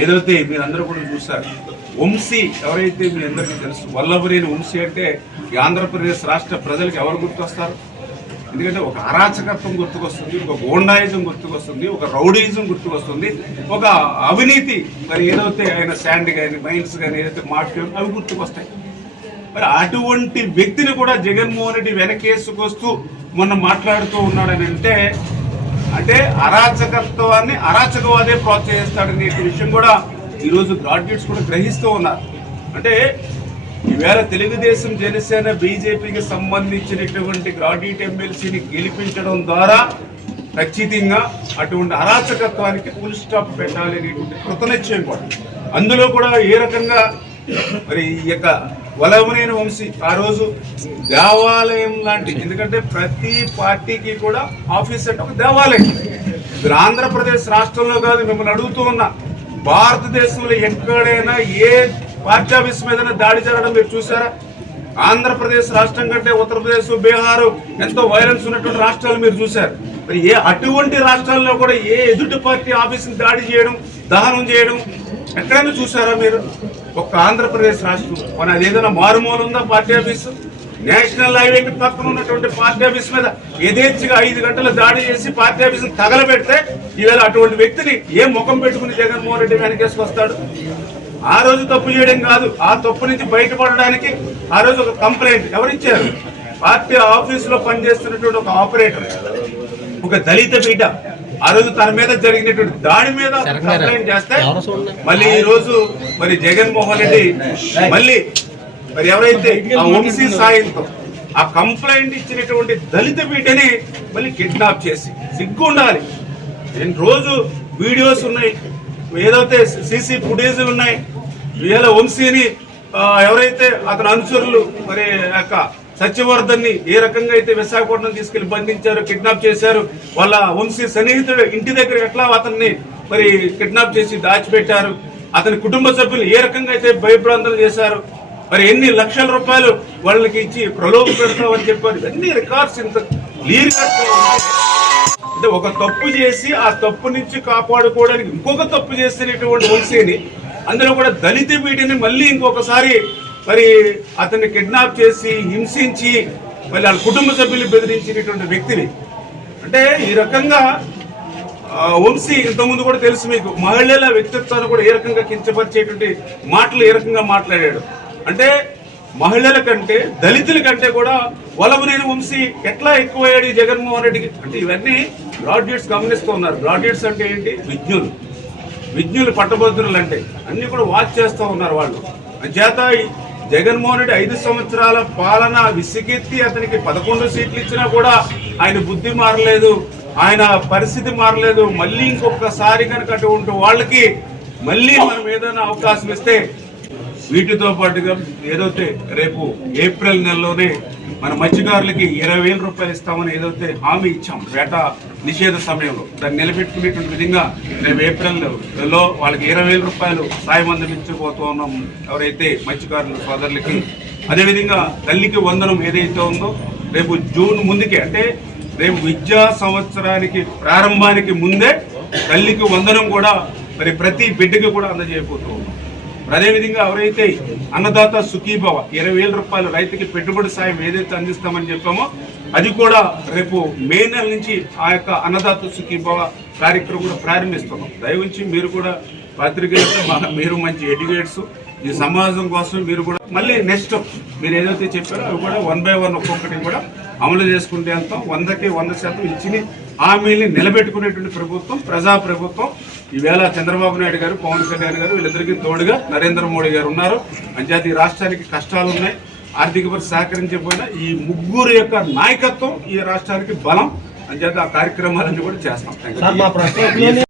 ఏదైతే మీరందరూ కూడా చూస్తారు, వంశీ ఎవరైతే మీ అందరికీ తెలుసు, వల్లభనేని వంశీ అంటే ఈ ఆంధ్రప్రదేశ్ రాష్ట్ర ప్రజలకు ఎవరు గుర్తొస్తారు? ఎందుకంటే ఒక అరాచకత్వం గుర్తుకొస్తుంది, ఒక గోండాయిజం గుర్తుకొస్తుంది, ఒక రౌడీయిజం గుర్తుకొస్తుంది, ఒక అవినీతి మరి ఏదైతే ఆయన శాండ్ కానీ మైన్స్ కానీ ఏదైతే మాఫియా అవి గుర్తుకొస్తాయి. మరి అటువంటి వ్యక్తిని కూడా జగన్మోహన్ రెడ్డి వెనకేసుకొస్తూ మొన్న మాట్లాడుతూ ఉన్నాడని అంటే అరాచకత్వాన్ని అరాచకవాదే ప్రోత్సహిస్తాడనే విషయం కూడా ఈరోజు గ్రాడ్యుయేట్స్ కూడా గ్రహిస్తూ ఉన్నారు. అంటే ఈవేళ తెలుగుదేశం, జనసేన, బీజేపీకి సంబంధించినటువంటి గ్రాడ్యుయేట్ ఎమ్మెల్సీని గెలిపించడం ద్వారా ఖచ్చితంగా అటువంటి అరాచకత్వానికి ఫుల్ స్టాప్ పెట్టాలి అనేటువంటి కృతనిశ్చయం కూడా. అందులో కూడా ఏ రకంగా మరి ఈ యొక్క వల్లభనేని వంశీ ఆ రోజు దేవాలయం లాంటి, ఎందుకంటే ప్రతి పార్టీకి కూడా ఆఫీస్ అంటే ఒక దేవాలయం. మీరు ఆంధ్రప్రదేశ్ రాష్ట్రంలో కాదు, మిమ్మల్ని అడుగుతూ ఉన్నా, భారతదేశంలో ఎక్కడైనా ఏ పార్టీ ఆఫీస్ మీద దాడి జరగడం మీరు చూసారా? ఆంధ్రప్రదేశ్ రాష్ట్రం కంటే ఉత్తరప్రదేశ్, బీహార్ ఎంతో వైలెన్స్ ఉన్నటువంటి రాష్ట్రాలు మీరు చూశారు. మరి అటువంటి రాష్ట్రాల్లో కూడా ఏ ఎదుటి పార్టీ ఆఫీసుని దాడి చేయడం, దహనం చేయడం ఎక్కడైనా చూసారా మీరు? ఒక్క ఆంధ్రప్రదేశ్ రాష్ట్రం మన ఏదైనా మారుమూల ఉందా పార్టీ ఆఫీసు? నేషనల్ హైవేకి పక్కన ఉన్నటువంటి పార్టీ ఆఫీస్ మీద యథేచ్ఛగా 5 గంటలు దాడి చేసి పార్టీ ఆఫీసును తగలబెడితే ఈవేళ అటువంటి వ్యక్తిని ఏ ముఖం పెట్టుకుని జగన్మోహన్ రెడ్డి వెనకేసుకొస్తాడు? ఆ రోజు తప్పు చేయడం కాదు, ఆ తప్పు నుంచి బయటపడడానికి ఆ రోజు ఒక కంప్లైంట్ ఎవరిచ్చారు? పార్టీ ఆఫీసులో పనిచేస్తున్నటువంటి ఒక ఆపరేటర్, ఒక దళిత బిడ్డ ఆ రోజు తన మీద జరిగినటువంటి దాడి మీద కంప్లైంట్ చేస్తే మళ్ళీ ఈ రోజు మరి జగన్మోహన్ రెడ్డి మళ్ళీ మరి ఎవరైతే ఆ వంశీ సాయంతో ఆ కంప్లైంట్ ఇచ్చినటువంటి దళిత బిడ్డని మళ్ళీ కిడ్నాప్ చేసి, సిగ్గు ఉండాలి. రోజు వీడియోస్ ఉన్నాయి, ఏదైతే సీసీ ఫుటేజీలు ఉన్నాయి. వీళ్ళ వంశీని ఎవరైతే అతని అనుచరులు మరి యొక్క సత్యవర్ధన్ని ఏ రకంగా అయితే విశాఖపట్నం తీసుకెళ్లి బంధించారు, కిడ్నాప్ చేశారు, వాళ్ళ వంశీ సన్నిహితుడు ఇంటి దగ్గర ఎట్లా అతన్ని మరి కిడ్నాప్ చేసి దాచిపెట్టారు, అతని కుటుంబ సభ్యులు ఏ రకంగా అయితే భయభ్రాంతులు చేశారు, మరి ఎన్ని లక్షల రూపాయలు వాళ్ళకి ఇచ్చి ప్రలోభ పెడతామని చెప్పారు. ఇవన్నీ రికార్డ్స్ ఇంత క్లియర్గా అంటే ఒక తప్పు చేసి ఆ తప్పు నుంచి కాపాడుకోవడానికి ఇంకొక తప్పు చేసినటువంటి వంశీని, అందులో కూడా దళిత బీటిని మళ్ళీ ఇంకొకసారి మరి అతన్ని కిడ్నాప్ చేసి హింసించి మళ్ళీ వాళ్ళ కుటుంబ సభ్యులు బెదిరించినటువంటి వ్యక్తిని. అంటే ఈ రకంగా వంశీ ఇంతకుముందు కూడా తెలుసు మీకు, మహిళల వ్యక్తిత్వాన్ని కూడా ఏ రకంగా కించపరిచేటువంటి మాటలు ఏ రకంగా మాట్లాడాడు. అంటే మహిళల కంటే దళితుల కంటే కూడా వల్లభనేని వంశీ ఎట్లా ఎక్కువయ్యాడు ఈ జగన్మోహన్ రెడ్డికి. అంటే ఇవన్నీ గ్రాడ్యుయేట్స్ గమనిస్తూ ఉన్నారు. గ్రాడ్యుయేట్స్ అంటే ఏంటి? విజ్ఞులు పట్టభద్రులు అంటే అన్ని కూడా వాచ్ చేస్తూ ఉన్నారు వాళ్ళు. అంచేత జగన్మోహన్ రెడ్డి 5 సంవత్సరాల పాలన విసిగెత్తి అతనికి 11 సీట్లు ఇచ్చినా కూడా ఆయన బుద్ధి మారలేదు, ఆయన పరిస్థితి మారలేదు. మళ్ళీ ఇంకొకసారి కనుక అటువంటి వాళ్ళకి మళ్ళీ మనం ఏదైనా అవకాశం ఇస్తే వీటితో పాటుగా ఏదైతే రేపు ఏప్రిల్ నెలలోనే మన మత్స్యకారులకి 20,000 రూపాయలు ఇస్తామని ఏదైతే హామీ ఇచ్చాం వేట నిషేధ సమయంలో, దాన్ని నిలబెట్టుకునేటువంటి విధంగా రేపు ఏప్రిల్లో వాళ్ళకి 20,000 రూపాయలు సాయం అందించబోతూ ఉన్నాం ఎవరైతే మత్స్యకారుల సోదరులకి. అదేవిధంగా తల్లికి వందనం ఏదైతే ఉందో రేపు జూన్ ముందుకే, అంటే రేపు విద్యా సంవత్సరానికి ప్రారంభానికి ముందే తల్లికి వందనం కూడా మరి ప్రతి బిడ్డకి కూడా అందజేయబోతూ ఉన్నాం. అదేవిధంగా ఎవరైతే అన్నదాత సుఖీభవ 20,000 రూపాయలు రైతుకి పెట్టుబడి సాయం ఏదైతే అందిస్తామని చెప్పామో అది కూడా రేపు మే నెల నుంచి ఆ యొక్క అన్నదాత సుఖీభవ కార్యక్రమం కూడా ప్రారంభిస్తున్నాం. దయవుంచి మీరు కూడా పాత్రికేయులు, మీరు మంచి ఎడ్యుకేట్స్, ఈ సమాజం కోసం మీరు కూడా మళ్ళీ నెక్స్ట్ మీరు ఏదైతే చెప్పారో అవి కూడా 1 by 1 ఒక్కొక్కటి కూడా అమలు చేసుకుంటే వెళ్తాం. 100కి 100% ఇచ్చిన హామీని నిలబెట్టుకునేటువంటి ప్రభుత్వం, ప్రజా ప్రభుత్వం. ఈవేళ చంద్రబాబు నాయుడు గారు, పవన్ కళ్యాణ్ గారు వీళ్ళిద్దరికీ తోడుగా నరేంద్ర మోడీ గారు ఉన్నారు. అంచేత ఈ రాష్ట్రానికి కష్టాలు ఉన్నాయి, ఆర్థిక పరిస్థితి సహకరించకపోయినా ఈ ముగ్గురు యొక్క నాయకత్వం ఈ రాష్ట్రానికి బలం. అంచేత ఆ కార్యక్రమాలన్నీ కూడా చేస్తాం.